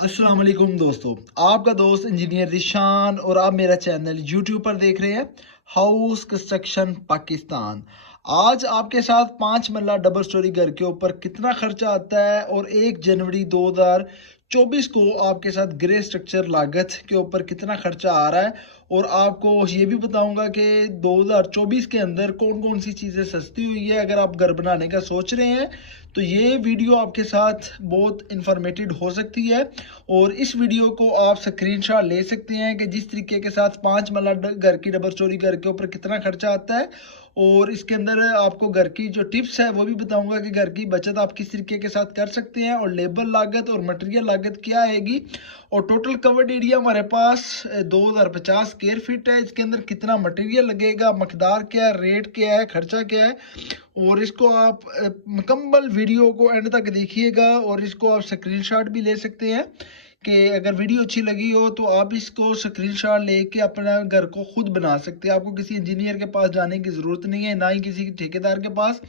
अस्सलाम वालेकुम दोस्तों, आपका दोस्त इंजीनियर रिशान और आप मेरा चैनल यूट्यूब पर देख रहे हैं हाउस कंस्ट्रक्शन पाकिस्तान। आज आपके साथ 5 मरला डबल स्टोरी घर के ऊपर कितना खर्चा आता है और 1 जनवरी 2024 को आपके साथ ग्रे स्ट्रक्चर लागत के ऊपर कितना खर्चा आ रहा है और आपको ये भी बताऊंगा कि 2024 के अंदर कौन कौन सी चीज़ें सस्ती हुई है। अगर आप घर बनाने का सोच रहे हैं तो ये वीडियो आपके साथ बहुत इंफॉर्मेटिव हो सकती है और इस वीडियो को आप स्क्रीनशॉट ले सकते हैं कि जिस तरीके के साथ 5 मरला घर की डबल स्टोरी घर के ऊपर कितना खर्चा आता है और इसके अंदर आपको घर की जो टिप्स है वो भी बताऊंगा कि घर की बचत आप किस तरीके के साथ कर सकते हैं और लेबर लागत और मटेरियल लागत क्या आएगी। और टोटल कवर्ड एरिया हमारे पास 2050 स्क्वायर फीट है। इसके अंदर कितना मटेरियल लगेगा, मकदार क्या है, रेट क्या है, खर्चा क्या है और इसको आप मुकम्मल वीडियो को एंड तक देखिएगा और इसको आप स्क्रीनशॉट भी ले सकते हैं कि अगर वीडियो अच्छी लगी हो तो आप इसको स्क्रीनशॉट लेके अपना घर को खुद बना सकते हैं। आपको किसी इंजीनियर के पास जाने की ज़रूरत नहीं है, ना ही किसी ठेकेदार के पास।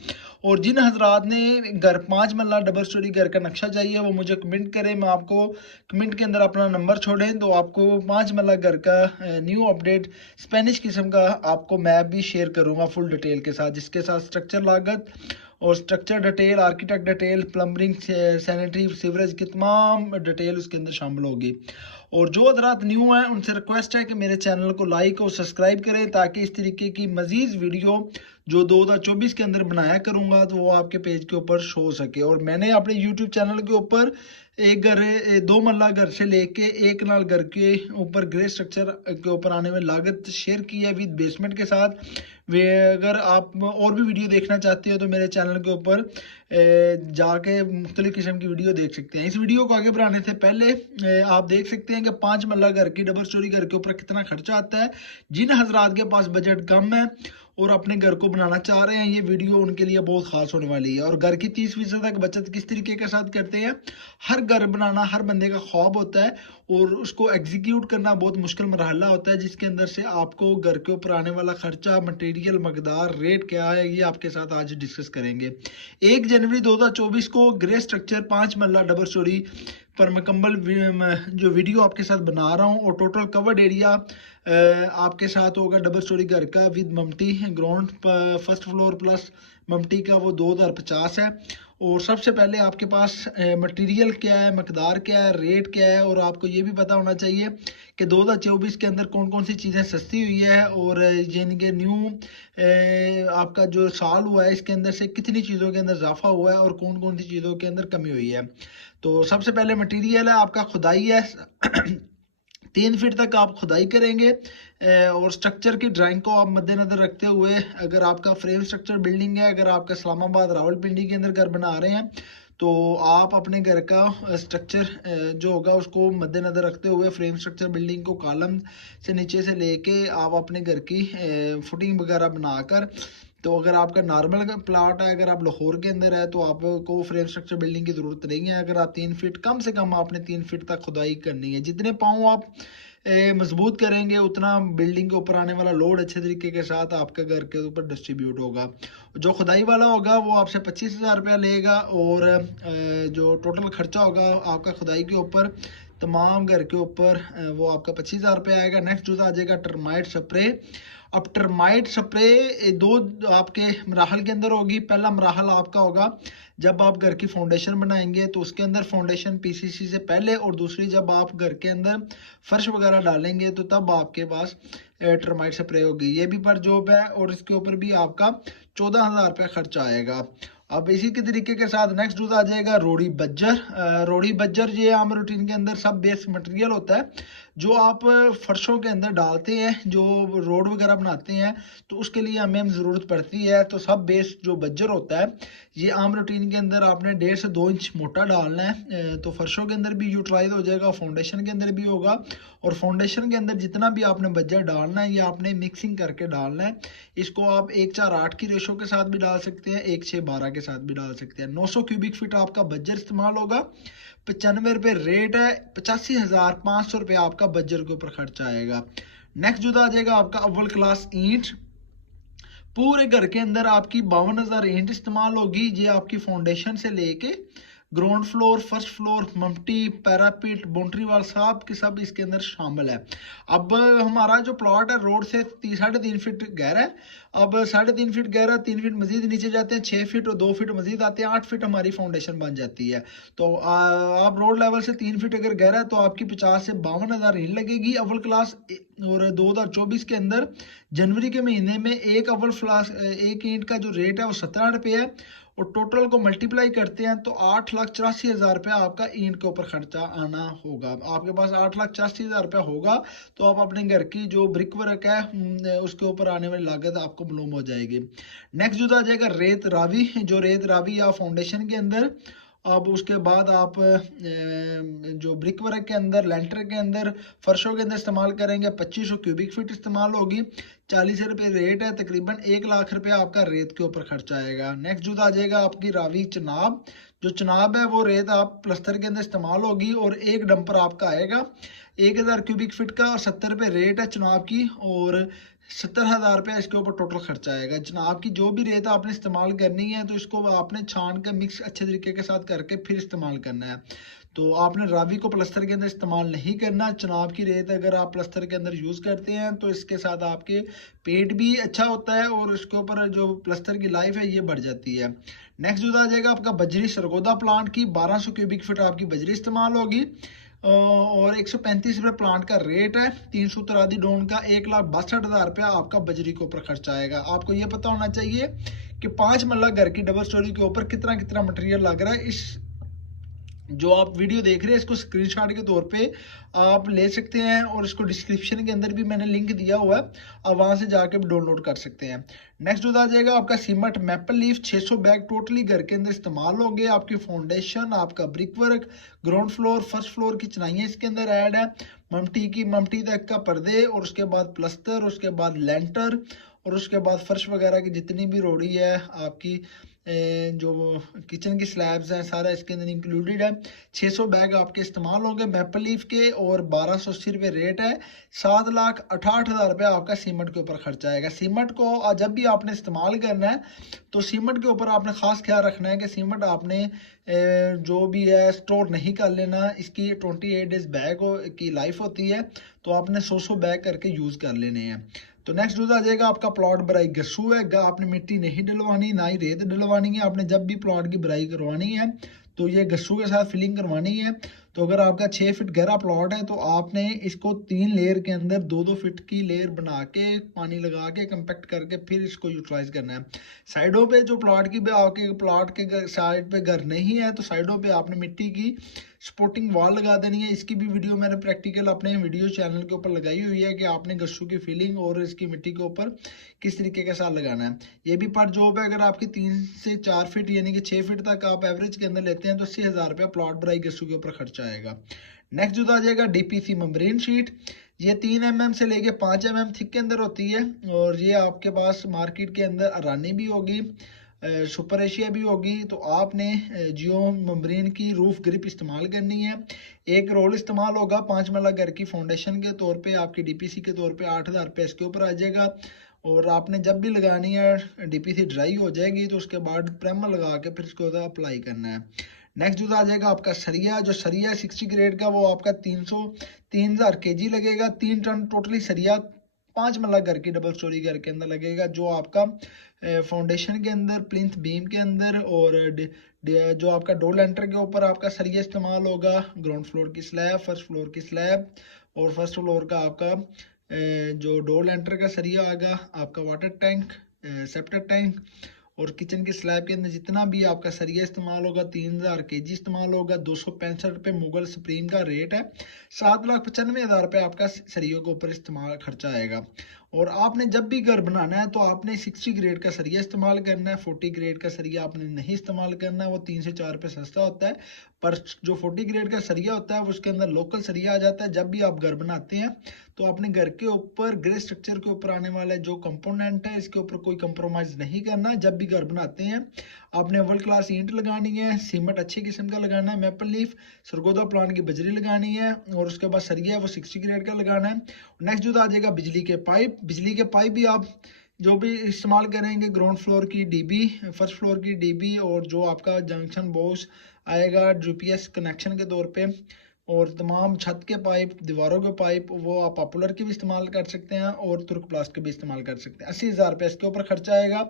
और जिन हजरात ने घर 5 मरला डबल स्टोरी घर का नक्शा चाहिए वो मुझे कमेंट करें, मैं आपको कमेंट के अंदर अपना नंबर छोड़ें तो आपको 5 मरला घर का न्यू अपडेट स्पेनिश किस्म का आपको मैप भी शेयर करूँगा फुल डिटेल के साथ, जिसके साथ स्ट्रक्चर लागत और structure detail, architect detail, plumbing, sanitary, sewerage की तमाम डिटेल उसके अंदर शामिल होगी। और जो हजरात न्यू हैं उनसे रिक्वेस्ट है कि मेरे चैनल को लाइक और सब्सक्राइब करें ताकि इस तरीके की मज़ीद वीडियो जो 2024 के अंदर बनाया करूँगा तो वो आपके पेज के ऊपर शो हो सके। और मैंने अपने यूट्यूब चैनल के ऊपर एक घर 2 मरला घर से लेके एक नाल घर के ऊपर ग्रे स्ट्रक्चर के ऊपर आने में लागत शेयर की है विद बेसमेंट के साथ। वे अगर आप और भी वीडियो देखना चाहते हो तो मेरे चैनल के ऊपर जाके मुख्तलिफ किस्म की वीडियो देख सकते हैं। इस वीडियो को आगे बढ़ाने से पहले आप देख सकते हैं कि 5 मरला घर की डबल स्टोरी घर के ऊपर कितना खर्चा आता है। जिन हजरात के पास बजट कम है और अपने घर को बनाना चाह रहे हैं ये वीडियो उनके लिए बहुत खास होने वाली है। और घर की 30% तक बचत किस तरीके के साथ करते हैं। हर घर बनाना हर बंदे का ख्वाब होता है और उसको एग्जीक्यूट करना बहुत मुश्किल मरहला होता है, जिसके अंदर से आपको घर के ऊपर आने वाला खर्चा, मटेरियल, मकदार, रेट क्या है ये आपके साथ आज डिस्कस करेंगे। 1 जनवरी 2024 को ग्रे स्ट्रक्चर 5 मरला डबल स्टोरी पर मुकम्मल जो वीडियो आपके साथ बना रहा हूँ और टोटल कवर्ड एरिया आपके साथ होगा डबल स्टोरी घर का विद ममटी ग्राउंड फर्स्ट फ्लोर प्लस ममटी का, वो 2050 है। और सबसे पहले आपके पास मटेरियल क्या है, मकदार क्या है, रेट क्या है और आपको ये भी पता होना चाहिए कि 2024 के अंदर कौन कौन सी चीज़ें सस्ती हुई है और यानी कि न्यू आपका जो साल हुआ है इसके अंदर से कितनी चीज़ों के अंदर इजाफा हुआ है और कौन कौन सी चीज़ों के अंदर कमी हुई है। तो सबसे पहले मटेरियल है आपका, खुदाई है 3 फीट तक आप खुदाई करेंगे और स्ट्रक्चर की ड्राइंग को आप मद्देनजर रखते हुए, अगर आपका फ्रेम स्ट्रक्चर बिल्डिंग है, अगर आपका इस्लामाबाद रावलपिंडी के अंदर घर बना रहे हैं तो आप अपने घर का स्ट्रक्चर जो होगा उसको मद्देनजर रखते हुए फ्रेम स्ट्रक्चर बिल्डिंग को कॉलम से नीचे से लेके आप अपने घर की फुटिंग वगैरह बनाकर, तो अगर आपका नॉर्मल प्लाट है, अगर आप लाहौर के अंदर है तो आपको फ्रेम स्ट्रक्चर बिल्डिंग की ज़रूरत नहीं है। अगर आप 3 फीट कम से कम आपने 3 फीट तक खुदाई करनी है। जितने पाँव आप मजबूत करेंगे उतना बिल्डिंग के ऊपर आने वाला लोड अच्छे तरीके के साथ आपके घर के ऊपर डिस्ट्रीब्यूट होगा। जो खुदाई वाला होगा वो आपसे 25,000 रुपया लेगा और जो टोटल खर्चा होगा आपका खुदाई के ऊपर तमाम घर के ऊपर वो आपका 25,000 रुपया आएगा। नेक्स्ट जो आ जाएगा टर्माइट स्प्रे। अब टर्माइट स्प्रे दो आपके मराहल के अंदर होगी। पहला मराहल आपका होगा जब आप घर की फाउंडेशन बनाएंगे तो उसके अंदर फाउंडेशन पीसीसी से पहले, और दूसरी जब आप घर के अंदर फर्श वगैरह डालेंगे तो तब आपके पास टर्माइट स्प्रे होगी। ये भी पर जॉब है और इसके ऊपर भी आपका 14,000 रुपया खर्चा आएगा। अब इसी के तरीके के साथ नेक्स्ट यूज आ जाएगा रोड़ी बज्जर। रोड़ी बज्जर ये आम रूटीन के अंदर सब बेस मटेरियल होता है जो आप फर्शों के अंदर डालते हैं, जो रोड वगैरह बनाते हैं तो उसके लिए हमें ज़रूरत पड़ती है। तो सब बेस जो बज्जर होता है ये आम रूटीन के अंदर आपने 1.5 से 2 इंच मोटा डालना है। तो फर्शों के अंदर भी यूटिलाइज हो जाएगा, फाउंडेशन के अंदर भी होगा। और फाउंडेशन के अंदर जितना भी आपने बज्जर डालना है ये आपने मिक्सिंग करके डालना है। इसको आप 1:4:8 की रेशो के साथ भी डाल सकते हैं, 1:6:12 के साथ भी डाल सकते हैं। 900 क्यूबिक फीट आपका बज्जर इस्तेमाल होगा। 95 रुपये रेट है, 85,500 रुपये आपका बज्जर के ऊपर खर्चा आएगा। नेक्स्ट जो आ जाएगा आपका अव्वल क्लास ईंट। पूरे घर के अंदर आपकी 52,000 ईंट इस्तेमाल होगी। ये आपकी फाउंडेशन से लेके ग्राउंड फ्लोर, फर्स्ट फ्लोर, मम्टी, पैरापिट, बाउंड्री वाल सब के सब इसके अंदर शामिल है। अब हमारा जो प्लॉट है रोड से 3.5 फीट गहरा है। अब 3.5 फीट गहरा, 3 फीट मजीद नीचे जाते हैं, 6 फीट और 2 फीट मजीद आते हैं, 8 फीट हमारी फाउंडेशन बन जाती है। तो आप रोड लेवल से 3 फीट अगर गहरा है तो आपकी 50 से 52 हज़ार ईंट लगेगी अव्वल क्लास। और 2024 के अंदर जनवरी के महीने में एक अव्वल फ्लास एक ईंट का जो रेट है वो 17 रुपये है। और टोटल को मल्टीप्लाई करते हैं तो 8,84,000 रुपया आपका ईंट के ऊपर खर्चा आना होगा। आपके पास 8,84,000 रुपया होगा तो आप अपने घर की जो ब्रिक वर्क है उसके ऊपर आने वाली लागत आपको मालूम हो जाएगी। नेक्स्ट जो आ जाएगा रेत रावी, जो रेत रावी या फाउंडेशन के अंदर। अब उसके बाद आप जो ब्रिक वर्क के अंदर, लेंटर के अंदर, फर्शों के अंदर इस्तेमाल करेंगे 2500 क्यूबिक फीट इस्तेमाल होगी। 40 रुपये रेट है, तकरीबन 1 लाख रुपया आपका रेत के ऊपर खर्चा आएगा। नेक्स्ट जो आ जाएगा आपकी रावी चनाब। जो चनाब है वो रेत आप प्लस्तर के अंदर इस्तेमाल होगी और एक डंपर आपका आएगा 1,000 क्यूबिक फीट का और 70 रुपये रेट है चनाब की। और 70,000 रुपया इसके ऊपर टोटल खर्चा आएगा। जनाब की जो भी रेत आपने इस्तेमाल करनी है तो इसको आपने छान कर मिक्स अच्छे तरीके के साथ करके फिर इस्तेमाल करना है। तो आपने रावी को प्लस्तर के अंदर इस्तेमाल नहीं करना। चनाब की रेत अगर आप प्लस्तर के अंदर यूज़ करते हैं तो इसके साथ आपके पेट भी अच्छा होता है और इसके ऊपर जो प्लस्तर की लाइफ है ये बढ़ जाती है। नेक्स्ट जो आ जाएगा आपका बजरी सरगोदा प्लांट की 1200 क्यूबिक फीट आपकी बजरी इस्तेमाल होगी। और 135 रुपये प्लांट का रेट है। 300 तरादी डोन का 1,62,000 रुपया आपका बजरी के ऊपर खर्चा आएगा। आपको ये पता होना चाहिए कि 5 मरला घर की डबल स्टोरी के ऊपर कितना कितना मटेरियल लग रहा है। इस जो आप वीडियो देख रहे हैं इसको स्क्रीनशॉट के तौर पे आप ले सकते हैं और इसको डिस्क्रिप्शन के अंदर भी मैंने लिंक दिया हुआ है, आप वहां से जाके डाउनलोड कर सकते हैं। नेक्स्ट आ जाएगा आपका cement maple leaf 600 bag totally घर के अंदर इस्तेमाल होंगे। आपकी फाउंडेशन, आपका brick work, ground floor, first floor की चिनाइयाँ इसके अंदर ऐड है, ममटी तक का पर्दे और उसके बाद प्लस्तर, उसके बाद लेंटर और उसके बाद फर्श वगैरह की जितनी भी रोड़ी है आपकी जो किचन की स्लैब्स हैं सारा इसके अंदर इंक्लूडेड है। 600 बैग आपके इस्तेमाल होंगे मैपल लीफ के और 1280 रुपये रेट है। 7,68,000 रुपये आपका सीमेंट के ऊपर खर्चा आएगा। सीमेंट को जब भी आपने इस्तेमाल करना है तो सीमेंट के ऊपर आपने ख़ास ख्याल रखना है कि सीमेंट आपने जो भी है स्टोर नहीं कर लेना। इसकी 28 डेज बैग की लाइफ होती है तो आपने 100 बैग करके यूज़ कर लेने हैं। तो नेक्स्ट आ जाएगा आपका प्लॉट बराई गस्सू है। आपने मिट्टी नहीं डलवानी, ना ही रेत डलवानी है। आपने जब भी प्लॉट की बराई करवानी है तो ये गस्सू के साथ फिलिंग करवानी है। तो अगर आपका 6 फीट गहरा प्लॉट है तो आपने इसको 3 लेयर के अंदर 2-2 फीट की लेयर बना के पानी लगा के कंपैक्ट करके फिर इसको यूटिलाइज करना है। साइडों पे जो प्लॉट की आपके प्लॉट के साइड पे घर नहीं है तो साइडों पे आपने मिट्टी की सपोर्टिंग वॉल लगा देनी है। इसकी भी वीडियो मैंने प्रैक्टिकल अपने वीडियो चैनल के ऊपर लगाई हुई है कि आपने गस्सू की फिलिंग और इसकी मिट्टी के ऊपर किस तरीके के साथ लगाना है। ये भी पर जॉब है। अगर आपकी 3 से 4 फीट यानी कि 6 फीट तक आप एवरेज के अंदर लेते हैं तो 80,000 रुपया प्लॉट बराई गस्सू के ऊपर खर्चा आएगा। नेक्स्ट जो आ जाएगा डीपीसी मेम्ब्रेन शीट। ये 3 mm से लेके 5 mm थिक के अंदर होती है और ये आपके पास मार्केट के अंदर अरानी भी होगी, सुपर एशिया भी होगी। तो आपने जियो मेम्ब्रेन की रूफ ग्रिप इस्तेमाल करनी है। एक रोल इस्तेमाल होगा 5 मरला घर की फाउंडेशन के तौर पे, आपकी डीपीसी के तौर पे 8,000 रुपये इसके ऊपर आ जाएगा। और आपने जब भी लगानी है डीपीसी ड्राई हो जाएगी तो उसके बाद प्राइमर लगा के फिर इसको अप्लाई करना है। नेक्स्ट जो आ जाएगा आपका सरिया। जो सरिया 60 ग्रेड का वो आपका 3,000 kg लगेगा। 3 टन टोटली सरिया 5 मरला घर की डबल स्टोरी घर के अंदर लगेगा, जो आपका फाउंडेशन के अंदर, प्लिंथ बीम के अंदर और जो आपका डोर लेंटर के ऊपर आपका सरिया इस्तेमाल होगा। ग्राउंड फ्लोर की स्लैब, फर्स्ट फ्लोर की स्लैब और फर्स्ट फ्लोर का आपका जो डोर लेंटर का सरिया आएगा, आपका वाटर टैंक, सेप्टर टैंक और किचन की स्लैब के अंदर जितना भी आपका सरिया इस्तेमाल होगा 3,000 kg इस्तेमाल होगा। 265 रुपये मुगल सुप्रीम का रेट है। 7,95,000 रुपये आपका सरियों के ऊपर इस्तेमाल खर्चा आएगा। और आपने जब भी घर बनाना है तो आपने 60 ग्रेड का सरिया इस्तेमाल करना है। 40 ग्रेड का सरिया आपने नहीं इस्तेमाल करना है, वो 3 से 4 रुपये सस्ता होता है। पर जो 40 ग्रेड का सरिया होता है उसके अंदर लोकल सरिया आ जाता है। जब भी आप घर बनाते हैं तो अपने घर के ऊपर ग्रे स्ट्रक्चर के ऊपर आने वाला जो कंपोनेंट है इसके ऊपर कोई कंप्रोमाइज नहीं करना। जब भी घर बनाते हैं आपने वर्ल्ड क्लास ईंट लगानी है, सीमेंट अच्छे किस्म का लगाना है, मैपल लीफ सरगोदा प्लांट की बजरी लगानी है और उसके बाद सरिया है वो 60 ग्रेड का लगाना है। नेक्स्ट जो आ जाएगा बिजली के पाइप। बिजली के पाइप भी आप जो भी इस्तेमाल करेंगे ग्राउंड फ्लोर की डीबी, फर्स्ट फ्लोर की डीबी, और जो आपका जंक्शन बॉक्स आएगा यूपीएस कनेक्शन के तौर पे, और तमाम छत के पाइप, दीवारों के पाइप, वो आप पॉपुलर की भी इस्तेमाल कर सकते हैं और तुर्क प्लास्ट के भी इस्तेमाल कर सकते हैं। 80,000 रुपये इसके ऊपर खर्चा आएगा।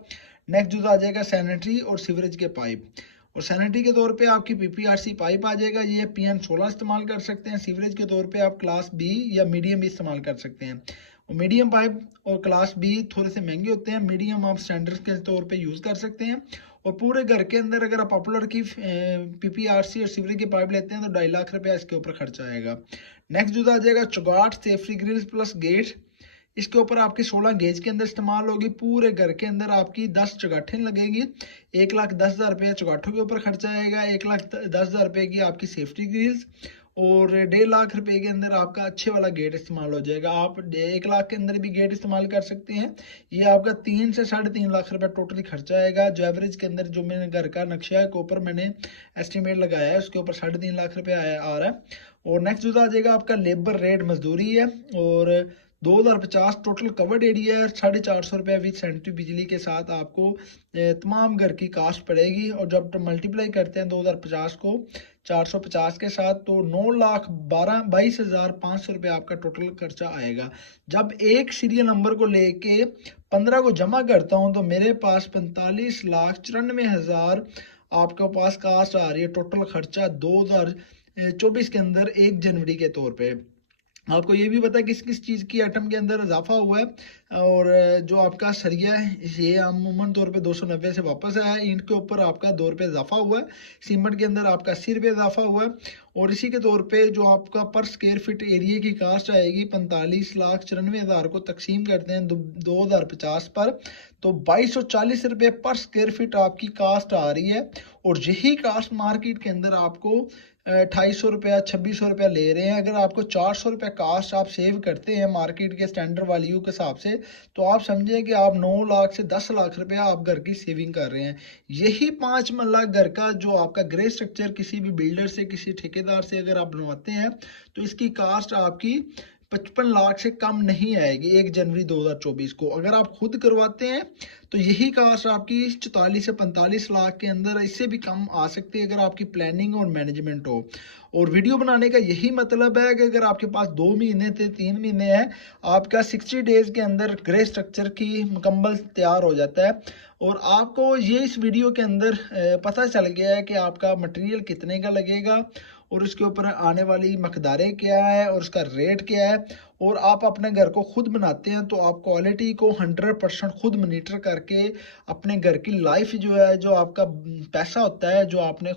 नेक्स्ट जो आ जाएगा सैनिटरी और सीवरेज के पाइप, और सैनिटरी के तौर पे आपकी पीपीआरसी पाइप आ जाएगा, ये PN16 इस्तेमाल कर सकते हैं। सीवरेज के तौर पे आप क्लास बी या मीडियम भी इस्तेमाल कर सकते हैं। और मीडियम पाइप और क्लास बी थोड़े से महंगे होते हैं, मीडियम आप स्टैंडर्ड के तौर पे यूज़ कर सकते हैं। और पूरे घर के अंदर अगर आप पॉपुलर की पीपीआरसी और सीवरेज की पाइप लेते हैं तो 2.5 लाख रुपया इसके ऊपर खर्चा आएगा। नेक्स्ट जो आ जाएगा चौगाट, सेफ्टी ग्रिल्स प्लस गेट, इसके ऊपर आपकी 16 गेज के अंदर इस्तेमाल होगी। पूरे घर के अंदर आपकी 10 चौगाठें लगेंगी। 1,10,000 रुपया चौगाठों के ऊपर खर्चा आएगा। 1,10,000 रुपये की आपकी सेफ्टी ग्रिल्स, और 1.5 लाख रुपए के अंदर आपका अच्छे वाला गेट इस्तेमाल हो जाएगा। आप 1 लाख के अंदर भी गेट इस्तेमाल कर सकते हैं। ये आपका 3 से 3.5 लाख रुपए टोटली खर्चा आएगा। जो एवरेज के अंदर जो मैंने घर का नक्शा है के ऊपर मैंने एस्टिमेट लगाया है, उसके ऊपर 3.5 लाख रुपए आ रहा है। और नेक्स्ट जो आ जाएगा आपका लेबर रेट मजदूरी है, और 2050 टोटल कवर्ड एरिया है। 450 रुपये विद सेंट्री बिजली के साथ आपको तमाम घर की कास्ट पड़ेगी। और जब मल्टीप्लाई करते हैं 2050 को 450 के साथ, तो 9,22,500 रुपये आपका टोटल खर्चा आएगा। जब एक सीरियल नंबर को लेके 15 को जमा करता हूं तो मेरे पास 45,94,000 आपके पास कास्ट आ रही है। टोटल खर्चा 2024 के अंदर 1 जनवरी के तौर पे। आपको ये भी पता है किस किस चीज़ की आइटम के अंदर इजाफा हुआ है। और जो आपका सरिया है ये अमूमन तौर पे 290 से वापस आया है, इनके ऊपर आपका 2 रुपये इजाफा हुआ है। सीमेंट के अंदर आपका 80 रुपये इजाफा हुआ है। और इसी के तौर पे जो आपका पर स्क्वायर फीट एरिया की कास्ट आएगी 45,94,000 को तकसीम करते हैं 2050 पर, तो 2240 रुपये पर स्क्वायर फीट आपकी कास्ट आ रही है। और यही कास्ट मार्केट के अंदर आपको 2,500 रुपया 2,600 रुपया ले रहे हैं। अगर आपको 400 रुपया कास्ट आप सेव करते हैं मार्केट के स्टैंडर्ड वैल्यू के हिसाब से, तो आप समझें कि आप 9 लाख से 10 लाख रुपया आप घर की सेविंग कर रहे हैं। यही 5 मरला घर का जो आपका ग्रे स्ट्रक्चर किसी भी बिल्डर से, किसी ठेकेदार से अगर आप बनवाते हैं, तो इसकी कास्ट आपकी 55 लाख से कम नहीं आएगी 1 जनवरी 2024 को। अगर आप खुद करवाते हैं तो यही कास्ट आपकी 44 से 45 लाख के अंदर, इससे भी कम आ सकती है अगर आपकी प्लानिंग और मैनेजमेंट हो। और वीडियो बनाने का यही मतलब है कि अगर आपके पास 2 महीने से 3 महीने हैं, आपका 60 डेज के अंदर ग्रे स्ट्रक्चर की मुकम्मल तैयार हो जाता है। और आपको ये इस वीडियो के अंदर पता चल गया है कि आपका मटेरियल कितने का लगेगा, और उसके ऊपर आने वाली मकदारें क्या है, और उसका रेट क्या है। और आप अपने घर को खुद बनाते हैं तो आप क्वालिटी को 100% खुद मॉनिटर करके अपने घर की लाइफ जो है, जो आपका पैसा होता है, जो आपने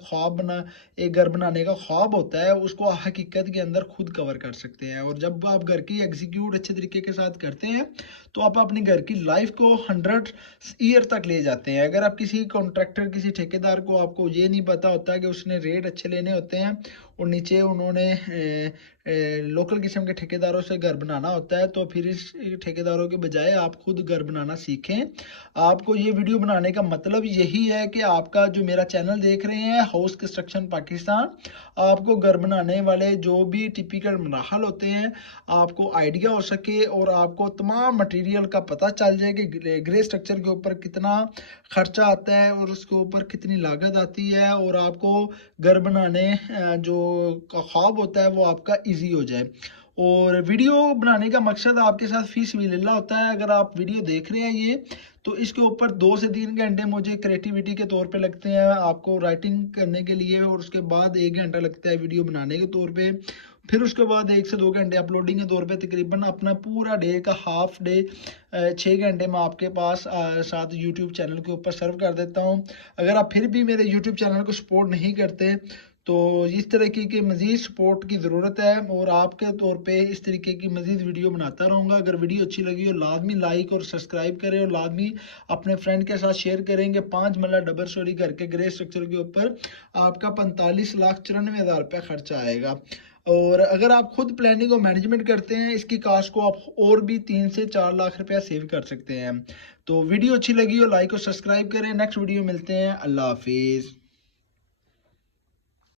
एक घर बनाने का ख्वाब होता है, उसको हकीकत के अंदर खुद कवर कर सकते हैं। और जब आप घर की एग्जीक्यूट अच्छे तरीके के साथ करते हैं तो आप अपने घर की लाइफ को 100 ईयर तक ले जाते हैं। अगर आप किसी कॉन्ट्रैक्टर, किसी ठेकेदार को आपको ये नहीं पता होता कि उसने रेट अच्छे लेने होते हैं और नीचे उन्होंने लोकल किस्म के ठेकेदारों से घर बनाना होता है, तो फिर इस ठेकेदारों के बजाय आप खुद घर बनाना सीखें। आपको ये वीडियो बनाने का मतलब यही है कि आपका जो मेरा चैनल देख रहे हैं हाउस कंस्ट्रक्शन पाकिस्तान, आपको घर बनाने वाले जो भी टिपिकल मराहल होते हैं आपको आइडिया हो सके, और आपको तमाम मटेरियल का पता चल जाए कि ग्रे स्ट्रक्चर के ऊपर कितना खर्चा आता है और उसके ऊपर कितनी लागत आती है, और आपको घर बनाने जो का ख्वाब होता है वो आपका इजी हो जाए। और वीडियो बनाने का मकसद आपके साथ फी सबिलिल्लाह होता है। अगर आप वीडियो देख रहे हैं ये, तो इसके ऊपर 2 से 3 घंटे मुझे क्रिएटिविटी के तौर पे लगते हैं आपको राइटिंग करने के लिए, और उसके बाद 1 घंटा लगता है वीडियो बनाने के तौर पे। फिर उसके बाद 1 से 2 घंटे अपलोडिंग के तौर पे, तकरीबन अपना पूरा डे का हाफ डे 6 घंटे मैं आपके पास साथ यूट्यूब चैनल के ऊपर सर्व कर देता हूँ। अगर आप फिर भी मेरे यूट्यूब चैनल को सपोर्ट नहीं करते तो इस तरीके की मज़ीद सपोर्ट की ज़रूरत है, और आपके तौर पे इस तरीके की मज़ीद वीडियो बनाता रहूँगा। अगर वीडियो अच्छी लगी हो लाजमी लाइक और सब्सक्राइब करें, और लाजमी अपने फ्रेंड के साथ शेयर करेंगे। 5 मरला डबल स्टोरी घर के ग्रे स्ट्रक्चर के ऊपर आपका 45,94,000 रुपया खर्चा आएगा। और अगर आप खुद प्लानिंग और मैनेजमेंट करते हैं, इसकी कास्ट को आप और भी 3 से 4 लाख रुपया सेव कर सकते हैं। तो वीडियो अच्छी लगी हो लाइक और सब्सक्राइब करें। नेक्स्ट वीडियो मिलते हैं। अल्लाह हाफिज़।